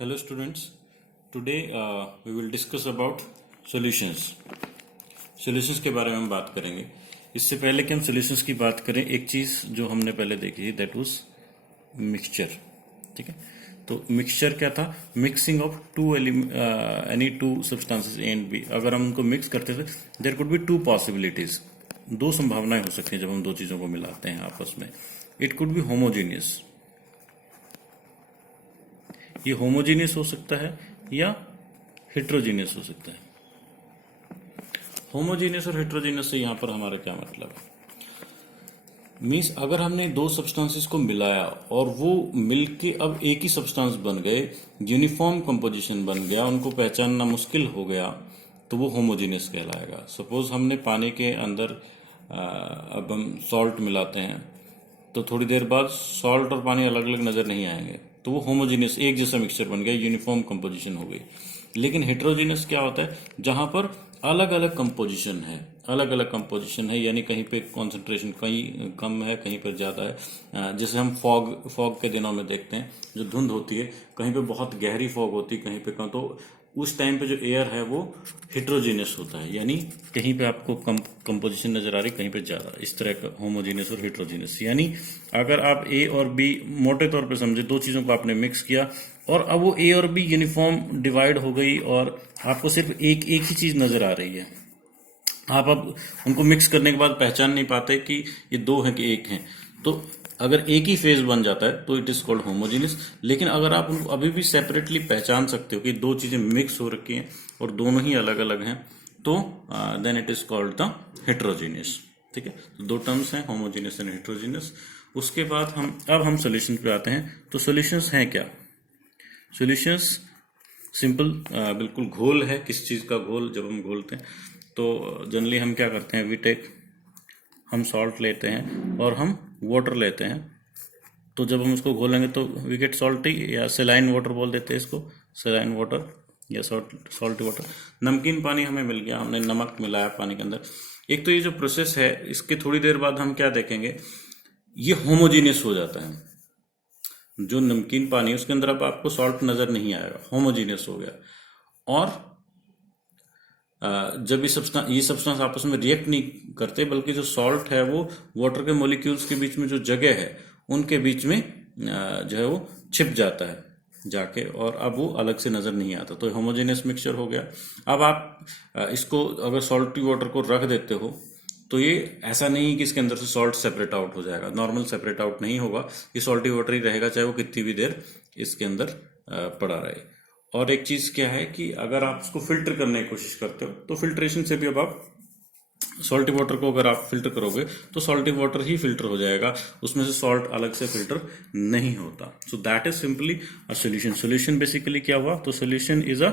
Hello students, today we will discuss about solutions. Solutions के बारे में हम बात करेंगे. इससे पहले कि हम solutions की बात करें, एक चीज़ जो हमने पहले देखी that was mixture. ठीक है, तो mixture क्या था? Mixing of any two substances A and B. अगर हम उनको mix करते थे, there could be two possibilities. दो संभावनाएं हो सकती हैं जब हम दो चीज़ों को मिलाते हैं आपस में. It could be homogeneous. ये होमोजीनियस हो सकता है या हेट्रोजीनियस हो सकता है. होमोजीनियस और हेट्रोजीनियस से यहां पर हमारा क्या मतलब है? मीन्स अगर हमने दो सब्सटेंसेस को मिलाया और वो मिलके अब एक ही सब्सटेंस बन गए, यूनिफॉर्म कंपोजिशन बन गया, उनको पहचानना मुश्किल हो गया, तो वो होमोजीनियस कहलाएगा. सपोज हमने पानी के अंदर अब हम सॉल्ट मिलाते हैं तो थोड़ी देर बाद सॉल्ट और पानी अलग अलग नजर नहीं आएंगे, तो वो होमोजीनियस एक जैसा मिक्सचर बन गया, यूनिफॉर्म कंपोजिशन हो गई. लेकिन हेट्रोजीनियस क्या होता है? जहां पर अलग अलग कंपोजिशन है, अलग अलग कंपोजिशन है, यानी कहीं पे कॉन्सेंट्रेशन कहीं कम है, कहीं पर ज़्यादा है. जैसे हम फॉग के दिनों में देखते हैं, जो धुंध होती है, कहीं पे बहुत गहरी फॉग होती है, कहीं पे कम, तो उस टाइम पे जो एयर है वो हेट्रोजीनियस होता है, यानी कहीं पे आपको कम कंपोजिशन नजर आ रही, कहीं पे ज़्यादा. इस तरह का होमोजीनियस और हेट्रोजीनियस. यानी अगर आप ए और बी मोटे तौर पे समझे, दो चीज़ों को आपने मिक्स किया और अब वो ए और बी यूनिफॉर्म डिवाइड हो गई और आपको सिर्फ एक ही चीज़ नजर आ रही है. आप अब उनको मिक्स करने के बाद पहचान नहीं पाते कि ये दो हैं कि एक हैं. तो अगर एक ही फेज बन जाता है तो इट इज कॉल्ड होमोजीनियस. लेकिन अगर आप उनको अभी भी सेपरेटली पहचान सकते हो कि दो चीजें मिक्स हो रखी हैं और दोनों ही अलग अलग हैं, तो then it is called the heterogeneous. ठीक है, तो दो टर्म्स हैं, होमोजीनियस एंड हेट्रोजीनियस. उसके बाद हम सोल्यूशन पे आते हैं. तो सोल्यूशंस हैं क्या? सोल्यूशंस सिंपल, बिल्कुल घोल है. किस चीज़ का घोल? जब हम घोलते हैं तो जनरली हम क्या करते हैं, हम सॉल्ट लेते हैं और हम वाटर लेते हैं. तो जब हम उसको घोलेंगे तो वी गेट सॉल्टी, या सेलाइन वाटर बोल देते हैं इसको, सेलाइन वाटर या सॉल्टी वाटर. नमकीन पानी हमें मिल गया, हमने नमक मिलाया पानी के अंदर. एक तो ये जो प्रोसेस है, इसके थोड़ी देर बाद हम क्या देखेंगे, ये होमोजीनियस हो जाता है. जो नमकीन पानी है उसके अंदर अब आपको सॉल्ट नजर नहीं आएगा, होमोजीनियस हो गया. और जब ये सब्सटेंस आपस में रिएक्ट नहीं करते, बल्कि जो सॉल्ट है वो वाटर के मॉलिक्यूल्स के बीच में जो जगह है उनके बीच में जो है वो छिप जाता है जाके, और अब वो अलग से नजर नहीं आता. तो होमोजेनियस मिक्सचर हो गया. अब आप इसको अगर सॉल्टी वाटर को रख देते हो तो ये ऐसा नहीं कि इसके अंदर से सॉल्ट सेपरेट आउट हो जाएगा. नॉर्मल सेपरेट आउट नहीं होगा, ये सॉल्टी वाटर ही रहेगा, चाहे वो कितनी भी देर इसके अंदर पड़ा रहे. और एक चीज क्या है कि अगर आप इसको फिल्टर करने की कोशिश करते हो तो फिल्ट्रेशन से भी अब आप सॉल्टी वाटर को अगर आप फिल्टर करोगे तो सॉल्टी वाटर ही फिल्टर हो जाएगा, उसमें से सॉल्ट अलग से फिल्टर नहीं होता. So that is simply a solution. Solution basically क्या हुआ? तो solution is a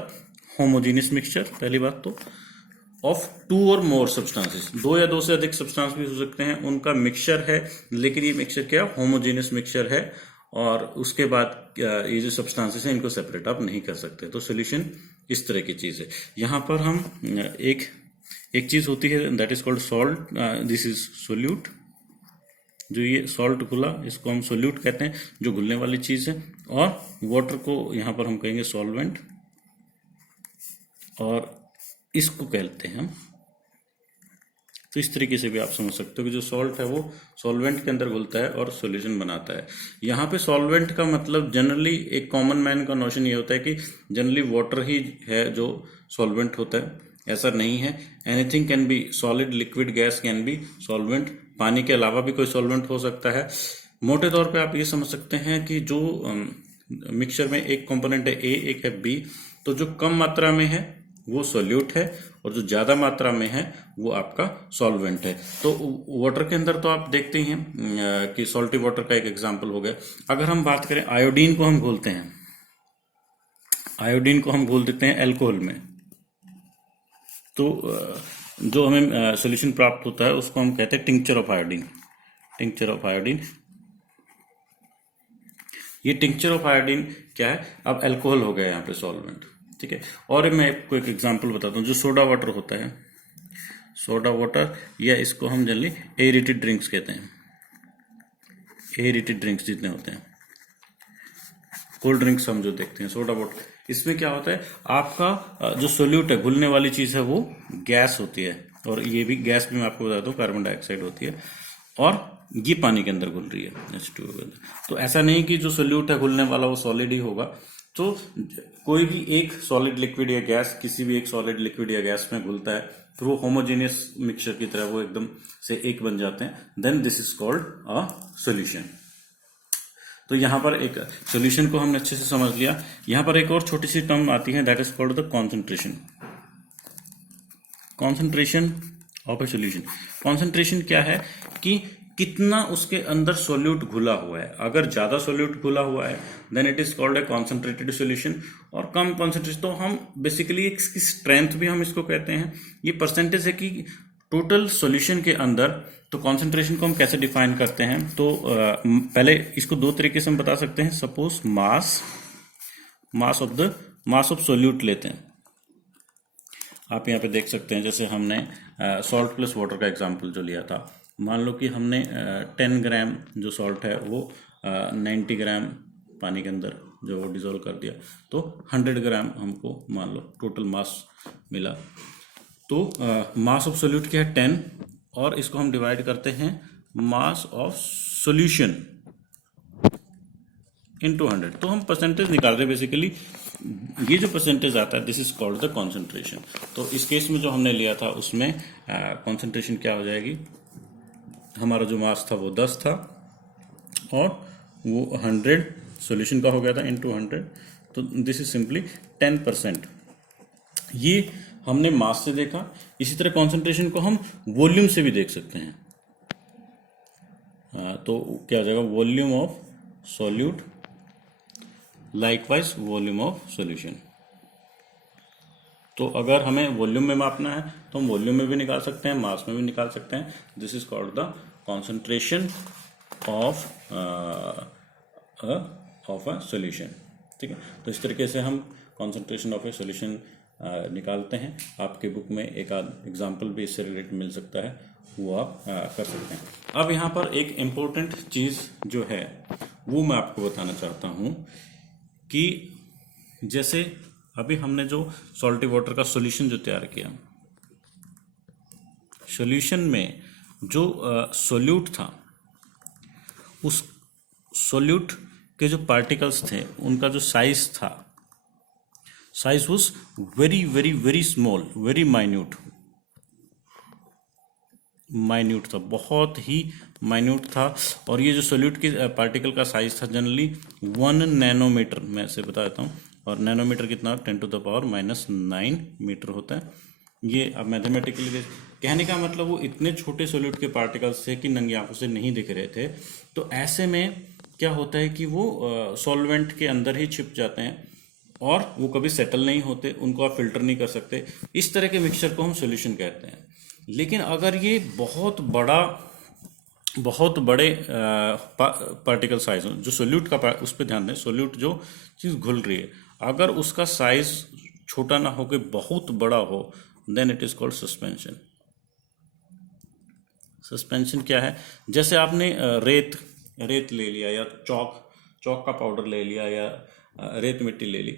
homogeneous mixture. पहली बात तो ऑफ टू और मोर सब्सटेंसेस, दो या दो से अधिक सब्सटेंस भी हो सकते हैं, उनका मिक्सचर है. लेकिन ये मिक्सचर क्या? होमोजीनियस मिक्सचर है. और उसके बाद ये जो सब्सटेंसेस हैं इनको सेपरेट आप नहीं कर सकते. तो सोल्यूशन इस तरह की चीज है. यहाँ पर हम एक चीज होती है that is called salt. This is solute. जो ये सॉल्ट घुला, इसको हम सोल्यूट कहते हैं, जो घुलने वाली चीज है. और वाटर को यहाँ पर हम कहेंगे सॉल्वेंट, और इसको कहते हैं हम. तो इस तरीके से भी आप समझ सकते हो कि जो सॉल्ट है वो सॉल्वेंट के अंदर घुलता है और सॉल्यूशन बनाता है. यहाँ पे सॉल्वेंट का मतलब जनरली एक कॉमन मैन का नोशन ये होता है कि जनरली वाटर ही है जो सॉल्वेंट होता है. ऐसा नहीं है. Anything can be solid, liquid, gas can be solvent. पानी के अलावा भी कोई सॉल्वेंट हो सकता है. मोटे तौर पे आप ये समझ सकते हैं कि जो मिक्सचर में एक कंपोनेंट है ए, एक है बी, तो जो कम मात्रा में है वो सोल्यूट है और जो ज्यादा मात्रा में है वो आपका सॉल्वेंट है. तो वाटर के अंदर तो आप देखते ही हैं कि सॉल्टी वाटर का एक एग्जांपल हो गया. अगर हम बात करें, आयोडीन को हम घोलते हैं, आयोडीन को हम घोल देते हैं अल्कोहल में, तो जो हमें सोल्यूशन प्राप्त होता है उसको हम कहते हैं tincture of iodine. Tincture of iodine. ये टिंक्चर ऑफ आयोडीन क्या है? अब अल्कोहल हो गया यहाँ पे सॉल्वेंट. ठीक है. और मैं आपको एक एग्जांपल बताता हूँ. जो सोडा वाटर होता है, सोडा वाटर, या इसको हम जनरली एरेटेड ड्रिंक्स कहते हैं. एरेटेड ड्रिंक्स जितने होते हैं, कोल्ड ड्रिंक्स हम जो देखते हैं, सोडा वाटर, इसमें क्या होता है, आपका जो सोल्यूट है, घुलने वाली चीज है, वो गैस होती है, और ये भी गैस भी मैं आपको बताता हूँ कार्बन डाइऑक्साइड होती है, और ये पानी के अंदर घुल रही है H2O के अंदर। तो ऐसा नहीं कि जो सोल्यूट है घुलने वाला वो सॉलिड ही होगा। तो कोई भी एक सॉलिड लिक्विड या गैस किसी भी एक सॉलिड लिक्विड या गैस में घुलता है, फिर वो होमोजेनियस मिक्सचर की तरह वो एकदम से एक बन जाते हैं, then this is called a solution. तो यहाँ पर एक सॉल्यूशन को हमने अच्छे से समझ लिया। यहाँ पर एक और छोटी सी टर्म आती है, that is called the concentration. Concentration of A solution. Concentration क्या है कि कितना उसके अंदर सोल्यूट घुला हुआ है। अगर ज्यादा सोल्यूट घुला हुआ है then it is called a concentrated solution, और कम कॉन्सेंट्रेशन तो हम बेसिकली इसकी स्ट्रेंथ भी हम इसको कहते हैं। ये परसेंटेज है कि टोटल सॉल्यूशन के अंदर। तो कॉन्सेंट्रेशन को हम कैसे डिफाइन करते हैं, तो पहले इसको दो तरीके से हम बता सकते हैं। सपोज मास ऑफ सोल्यूट लेते हैं। आप यहाँ पे देख सकते हैं, जैसे हमने सॉल्ट प्लस वाटर का एग्जांपल जो लिया था, मान लो कि हमने 10 ग्राम जो सॉल्ट है वो 90 ग्राम पानी के अंदर जो डिजोल्व कर दिया, तो 100 ग्राम हमको मान लो टोटल मास मिला। तो मास ऑफ सोल्यूट क्या है 10, और इसको हम डिवाइड करते हैं मास ऑफ सोल्यूशन इनटू 100। तो हम परसेंटेज निकाल रहे हैं बेसिकली। ये जो परसेंटेज आता है this is called the concentration. तो इस केस में जो हमने लिया था उसमें कॉन्सेंट्रेशन क्या हो जाएगी, हमारा जो मास था वो 10 था, और वो 100 सॉल्यूशन का हो गया था इनटू 100। तो दिस इज सिंपली 10%। ये हमने मास से देखा। इसी तरह कॉन्सेंट्रेशन को हम वॉल्यूम से भी देख सकते हैं। तो क्या हो जाएगा, volume of solute likewise volume of solution. तो अगर हमें वॉल्यूम में मापना है तो हम वॉल्यूम में भी निकाल सकते हैं, मास में भी निकाल सकते हैं। This is called the concentration of a solution. ठीक है, तो इस तरीके से हम कॉन्सेंट्रेशन ऑफ ए सॉल्यूशन निकालते हैं। आपके बुक में एक आध एग्जाम्पल भी इससे रिलेटेड मिल सकता है, वो आप कर सकते हैं। अब यहाँ पर एक इम्पोर्टेंट चीज़ जो है वो मैं आपको बताना चाहता हूँ कि जैसे अभी हमने जो सॉल्टी वाटर का सॉल्यूशन जो तैयार किया, सॉल्यूशन में जो सोल्यूट था, उस सोल्यूट के जो पार्टिकल्स थे उनका जो साइज था, size was very very very small, very minute था, बहुत ही माइन्यूट था। और ये जो सोल्यूट के पार्टिकल का साइज था जनरली 1 नैनोमीटर, मैं ऐसे बता देता हूँ। और नैनोमीटर कितना, 10⁻⁹ मीटर होता है। ये अब मैथमेटिकली कहने का मतलब वो इतने छोटे सोल्यूट के पार्टिकल्स थे कि नंगी आंखों से नहीं दिख रहे थे। तो ऐसे में क्या होता है कि वो सॉल्वेंट के अंदर ही छिप जाते हैं और वो कभी सेटल नहीं होते, उनको आप फिल्टर नहीं कर सकते। इस तरह के मिक्सचर को हम सॉल्यूशन कहते हैं। लेकिन अगर ये बहुत बड़े पार्टिकल साइज हो, जो सोल्यूट का उस पर ध्यान दें, सोल्यूट जो चीज़ घुल रही है अगर उसका साइज छोटा ना हो के बहुत बड़ा हो, then it is called suspension. Suspension क्या है, जैसे आपने रेत ले लिया, या चौक का पाउडर ले लिया, या रेत मिट्टी ले ली,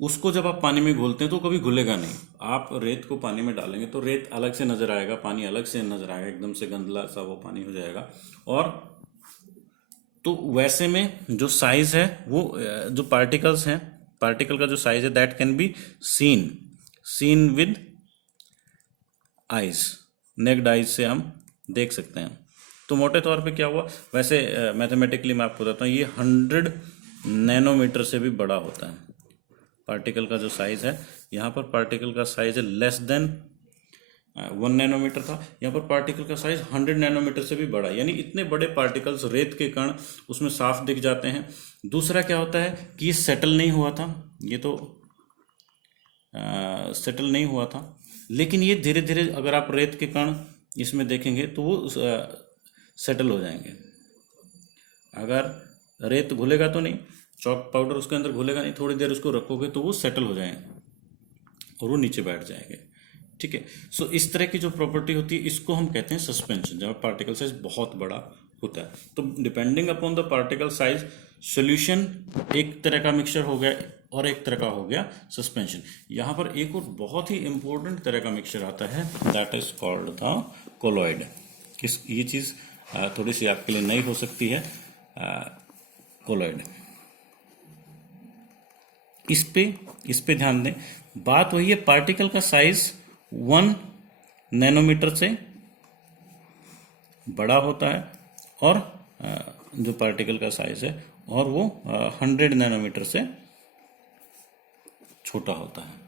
उसको जब आप पानी में घोलते हैं तो कभी घुलेगा नहीं। आप रेत को पानी में डालेंगे तो रेत अलग से नजर आएगा, पानी अलग से नजर आएगा, एकदम से गंदला सा वो पानी हो जाएगा। और तो वैसे में जो साइज है वो जो पार्टिकल्स हैं, पार्टिकल का जो साइज है that can be seen with eyes, necked eyes से हम देख सकते हैं। तो मोटे तौर पे क्या हुआ, वैसे मैथमेटिकली मैं आपको बताता हूँ, ये 100 नैनोमीटर से भी बड़ा होता है पार्टिकल का जो साइज है। यहाँ पर पार्टिकल का साइज है लेस देन 1 नैनोमीटर था, यहाँ पर पार्टिकल का साइज 100 नैनोमीटर से भी बड़ा, यानी इतने बड़े पार्टिकल्स, रेत के कण उसमें साफ दिख जाते हैं। दूसरा क्या होता है कि ये सेटल नहीं हुआ था, ये तो सेटल नहीं हुआ था, लेकिन ये धीरे धीरे अगर आप रेत के कण इसमें देखेंगे तो वो सेटल हो जाएंगे। अगर रेत घुलेगा तो नहीं, चॉक पाउडर उसके अंदर घुलेगा नहीं, थोड़ी देर उसको रखोगे तो वो सेटल हो जाएंगे और वो नीचे बैठ जाएंगे। ठीक है, सो इस तरह की जो प्रॉपर्टी होती है इसको हम कहते हैं सस्पेंशन, जब पार्टिकल साइज बहुत बड़ा होता है। तो depending upon the particle size solution एक तरह का मिक्सचर हो गया और एक तरह का हो गया सस्पेंशन। यहाँ पर एक और बहुत ही इंपॉर्टेंट तरह का मिक्सचर आता है, that is called the colloid. ये चीज़ थोड़ी सी आपके लिए नई हो सकती है, कोलॉइड। इस पे ध्यान दें। बात वही है, पार्टिकल का साइज 1 नैनोमीटर से बड़ा होता है और जो पार्टिकल का साइज है और वो 100 नैनोमीटर से छोटा होता है।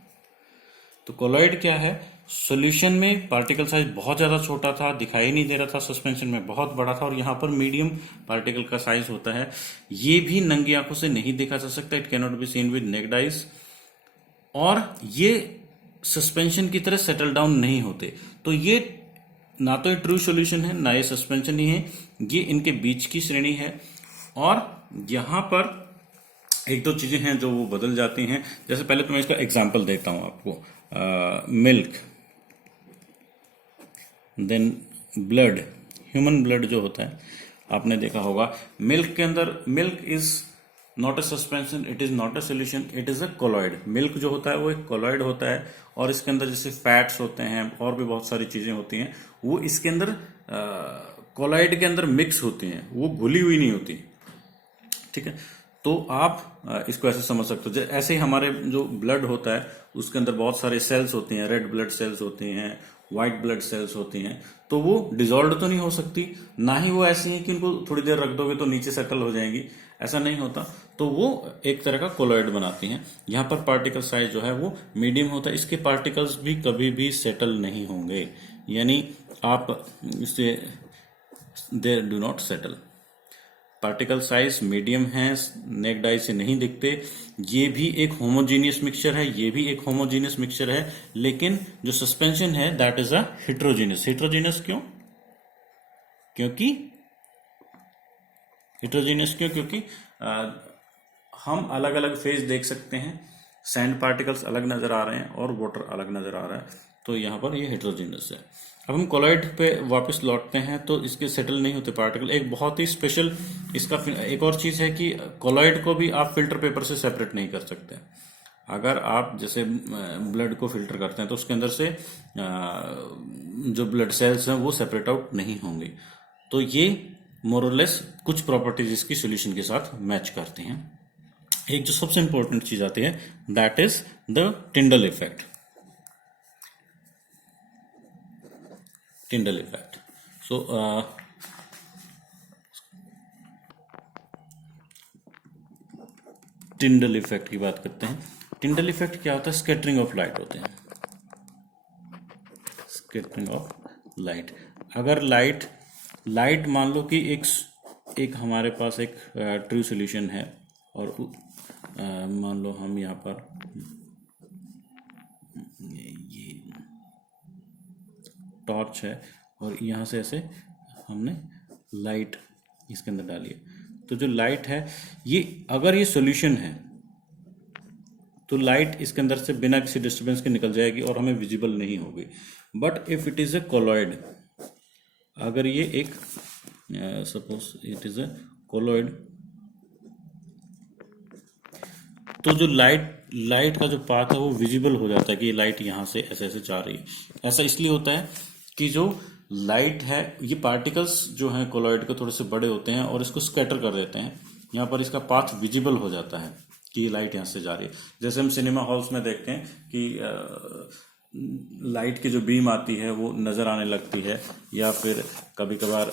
तो कोलॉइड क्या है? सॉल्यूशन में पार्टिकल साइज बहुत ज़्यादा छोटा था, दिखाई नहीं दे रहा था, सस्पेंशन में बहुत बड़ा था, और यहाँ पर मीडियम पार्टिकल का साइज होता है। ये भी नंगी आंखों से नहीं देखा जा सकता, it cannot be seen with necked eyes, और ये सस्पेंशन की तरह सेटल डाउन नहीं होते। तो ये ना तो ये ट्रू सॉल्यूशन है, ना ये सस्पेंशन ही है, ये इनके बीच की श्रेणी है। और यहाँ पर एक दो चीजें हैं जो वो बदल जाती हैं। जैसे पहले तो मैं इसका एग्जांपल देता हूं आपको। Milk, then blood, human blood जो होता है आपने देखा होगा, मिल्क के अंदर, milk is not a suspension, it is not a solution, it is a colloid. Milk जो होता है वो एक कोलॉइड होता है, और इसके अंदर जैसे फैट्स होते हैं और भी बहुत सारी चीजें होती हैं, वो इसके अंदर कोलॉइड के अंदर मिक्स होती हैं, वो घुली हुई नहीं होती। ठीक है, तो आप इसको ऐसे समझ सकते हो। ऐसे ही हमारे जो ब्लड होता है उसके अंदर बहुत सारे सेल्स होती हैं, रेड ब्लड सेल्स होती हैं, व्हाइट ब्लड सेल्स होती हैं, तो वो डिजॉल्व तो नहीं हो सकती, ना ही वो ऐसी हैं कि उनको थोड़ी देर रख दोगे तो नीचे सेटल हो जाएंगी, ऐसा नहीं होता। तो वो एक तरह का कोलॉइड बनाती हैं। यहाँ पर पार्टिकल साइज जो है वो मीडियम होता है, इसके पार्टिकल्स भी कभी भी सेटल नहीं होंगे, यानी आप इससे they do not settle. Particle size medium है, नेक्ड आई से नहीं दिखते। ये भी एक होमोजीनियस मिक्सचर है, ये भी एक होमोजीनियस मिक्सचर है, लेकिन जो सस्पेंशन है that is a heterogeneous. Heterogeneous क्यों? क्योंकि हम अलग अलग फेज देख सकते हैं, सैंड पार्टिकल्स अलग नजर आ रहे हैं और वाटर अलग नजर आ रहा है, तो यहाँ पर ये हेट्रोजीनियस है। अब हम कोलॉइड पे वापस लौटते हैं, तो इसके सेटल नहीं होते पार्टिकल। एक बहुत ही स्पेशल इसका एक और चीज़ है कि कोलॉइड को भी आप फिल्टर पेपर से सेपरेट नहीं कर सकते। अगर आप जैसे ब्लड को फिल्टर करते हैं तो उसके अंदर से जो ब्लड सेल्स हैं वो सेपरेट आउट नहीं होंगे। तो ये मोरलेस कुछ प्रॉपर्टीज इसकी सॉल्यूशन के साथ मैच करते हैं। एक जो सबसे इंपॉर्टेंट चीज आती है that is the Tyndall effect. Tyndall effect, so Tyndall effect की बात करते हैं। टिंडल इफेक्ट क्या होता है? स्कैटरिंग ऑफ लाइट होते हैं, स्कैटरिंग ऑफ लाइट। अगर लाइट मान लो कि एक हमारे पास एक ट्रू सॉल्यूशन है, और मान लो हम यहाँ पर ये टॉर्च है और यहाँ से ऐसे हमने लाइट इसके अंदर डाली है, तो जो लाइट है ये, अगर ये सॉल्यूशन है तो लाइट इसके अंदर से बिना किसी डिस्टर्बेंस के निकल जाएगी और हमें विजिबल नहीं होगी। But if it is a colloid, अगर ये एक suppose it is a colloid, तो जो लाइट का जो पाथ है वो विजिबल हो जाता है कि ये लाइट यहाँ से ऐसे ऐसे जा रही है। ऐसा इसलिए होता है कि जो लाइट है, ये पार्टिकल्स जो हैं कोलॉइड के थोड़े से बड़े होते हैं और इसको स्कैटर कर देते हैं, यहाँ पर इसका पाथ विजिबल हो जाता है कि ये लाइट यहाँ से जा रही है। जैसे हम सिनेमा हॉल्स में देखते हैं कि लाइट की जो बीम आती है वो नज़र आने लगती है, या फिर कभी कभार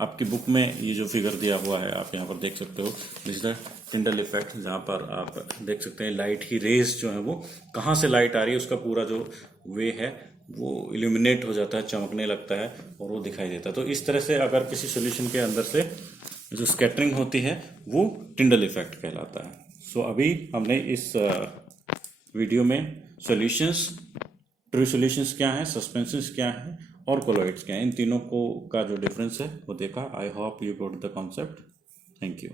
आपकी बुक में ये जो फिगर दिया हुआ है आप यहाँ पर देख सकते हो, this is the Tyndall effect, जहाँ पर आप देख सकते हैं लाइट की रेज जो है वो कहाँ से लाइट आ रही है, उसका पूरा जो वे है वो इल्यूमिनेट हो जाता है, चमकने लगता है और वो दिखाई देता है। तो इस तरह से अगर किसी सॉल्यूशन के अंदर से जो स्कैटरिंग होती है वो टिंडल इफेक्ट कहलाता है। सो अभी हमने इस वीडियो में सॉल्यूशंस, ट्रू सॉल्यूशंस क्या हैं, सस्पेंशंस क्या हैं और कोलॉइड्स क्या हैं, इन तीनों को का जो डिफरेंस है वो देखा। I hope you got the concept. Thank you.